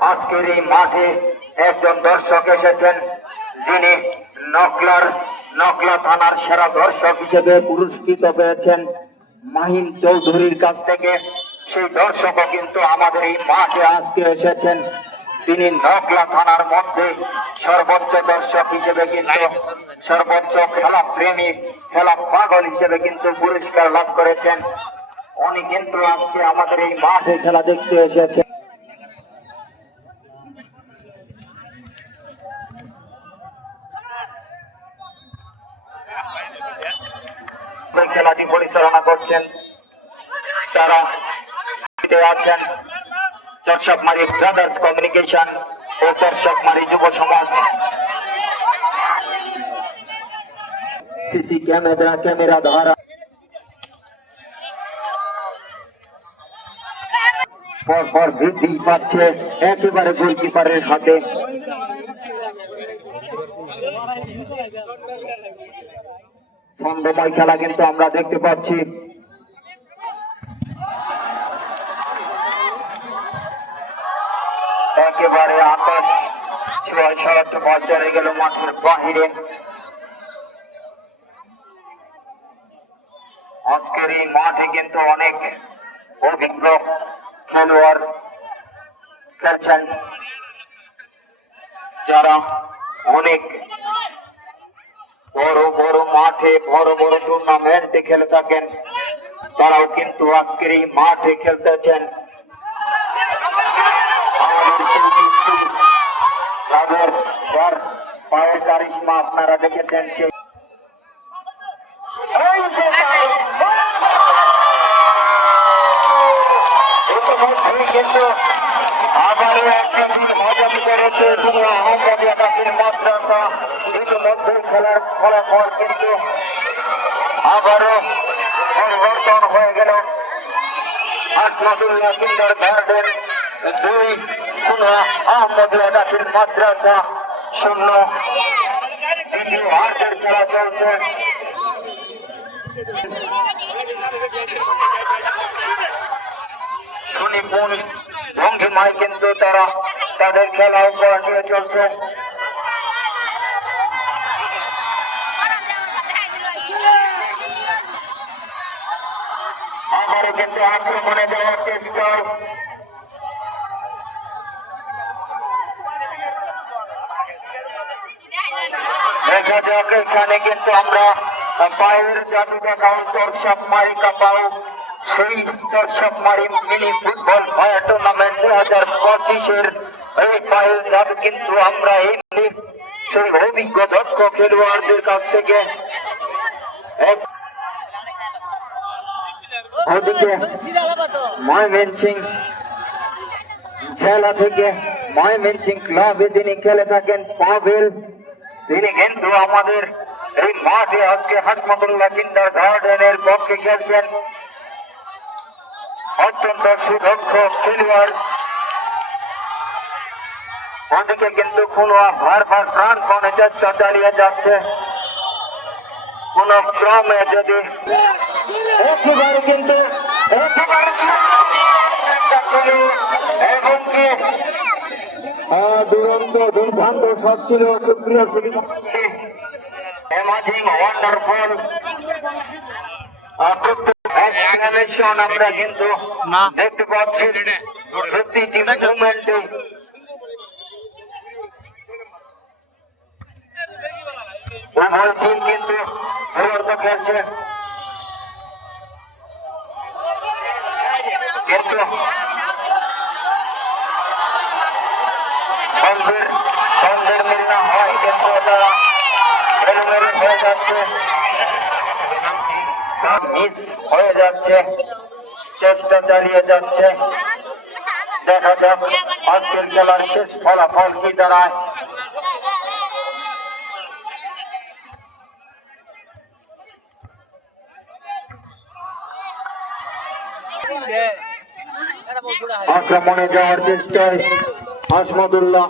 আজকের এই মাঠে একজন দর্শক এসেছেন, যিনি নকলার, নকলা থানার সেরা দর্শক হিসেবে পুরস্কৃত পেয়েছেন মাহিম চৌধুরীর কাছ থেকে। সেই দর্শকও কিন্তু আমাদের এই মাঠে আজকে এসেছেন। তিনি নকলা থানার মধ্যে সর্বোচ্চ দর্শক হিসেবে কিন্তু সর্বোচ্চ খেলা প্রেমী খেলা পাগল হিসেবে কিন্তু পুরস্কার লাভ করেছেন। উনি কিন্তু আজকে আমাদের এই মাঠে খেলা দেখতে এসেছেন। খেলাটি পরিচালনা করছেন তারা আছেন চর্ষকমারি ব্রাদার্স কমিউনিকেশন ও চর্ষকমারি যুব সমাজ। সিসি ক্যামেরা ক্যামেরা ধারা। পর পর বৃদ্ধি পাচ্ছে, একেবারে গোলকিপারের হাতে। ছন্দময় খেলা কিন্তু আমরা দেখতে পাচ্ছি। একেবারে আকাশ ছয় সাত চলে গেল মাঠের বাহিরে। আজকের এই মাঠে কিন্তু অনেক অভিজ্ঞ খেলোয়াড় খেলছেন, যারা অনেক বড় বড় মাঠে বড় বড় টুর্নামেন্টে খেলে থাকেন তারাও কিন্তু আজকের এই মাঠে খেলতেছেন। পায়ের কারিশমা আপনারা দেখেছেন, সেই কিন্তু আবারও একটা মজা করেছে। ইতিমধ্যেই খেলার ফলাফল কিন্তু আবারও পরিবর্তন হয়ে গেল। আহমদুল্লাহ কিন্ডার গার্ডেন দুই শূন্য আহমদ একাকির মাদ্রাসা শূন্য। দ্বিতীয় হাটের চলছে। ভঙ্গিমায় কিন্তু তারা তাদের খেলা নিয়ে চলছে আবারও কিন্তু আক্রমণে দেওয়ার চেষ্টা। এখানে কিন্তু আমরা পায়ের জাদু দেখাও চর্ষক মারি কাপাও সেই চর্ষক মারি মিনি ফুটবল ফায়ার টুর্নামেন্ট দু হাজার পঁচিশের এই পায়ের জাদু কিন্তু আমরা এই সেই অভিজ্ঞ দক্ষ খেলোয়াড়দের কাছ থেকে ওদিকে ময়মেন সিং খেলা থেকে ময়মেন সিং ক্লাবে তিনি খেলে থাকেন পাবেল তিনি কিন্তু আমাদের এই মাঠে আজকে হাসমতুল্লাহ কিন্ডার গার্ডেনের পক্ষে খেলছেন। অত্যন্ত সুদক্ষ খেলোয়াড়। ওদিকে কিন্তু কোন বারবার প্রাণপণে চেষ্টা চালিয়ে যাচ্ছে। কোন ক্রমে যদি একেবারে কিন্তু একেবারে দুরন্ত দুর্দান্ত সব ছিল সুপ্রিয় অ্যামাজিং ওয়ান্ডারফুল অ্যানিমেশন আমরা কিন্তু না। দেখতে পাচ্ছি প্রতিটি মুভমেন্টে উভয় টিম কিন্তু খেলছে কিন্তু চেষ্টা চালিয়ে যাচ্ছে। দেখা যাক, আজকের খেলার শেষ ফলাফল কি দাঁড়ায়। আক্রমণে যাওয়ার চেষ্টায় আসমদুল্লাহ